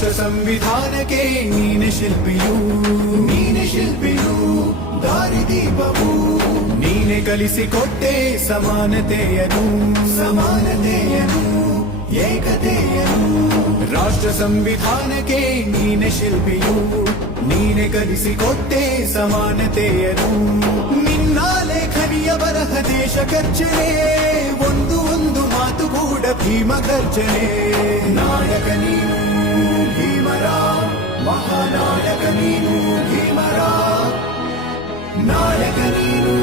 ರಾಷ್ಟ್ರ ಸಂವಿಧಾನಕ್ಕೆ ನೀನೆ ಶಿಲ್ಪಿಯು, ನೀನೆ ಶಿಲ್ಪಿಯು, ದಾರಿದೀಪವು ನೀನೆ ಕಲಿಸಿಕೊಟ್ಟೆ ಸಮಾನತೆಯನು, ಸಮಾನತೆಯನು, ಏಕತೆಯನು. ರಾಷ್ಟ್ರ ಸಂವಿಧಾನಕ್ಕೆ ನೀನೆ ಶಿಲ್ಪಿಯು, ನೀನೆ ಕಲಿಸಿಕೊಟ್ಟೆ ಸಮಾನತೆಯನು. ನಿನ್ನ ಲೇಖನಿಯ ಬರಹ ದೇಶ ಗರ್ಜನೆ, ಒಂದು ಒಂದು ಮಾತು ಕೂಡ ಭೀಮ ಗರ್ಜನೆ. ನಾಯಕ ನೀನು ಭೀಮರ, ಮಹಾನಾಯಕ ನೀನು ಭೀಮರ, ನಾಯಕ ನೀನು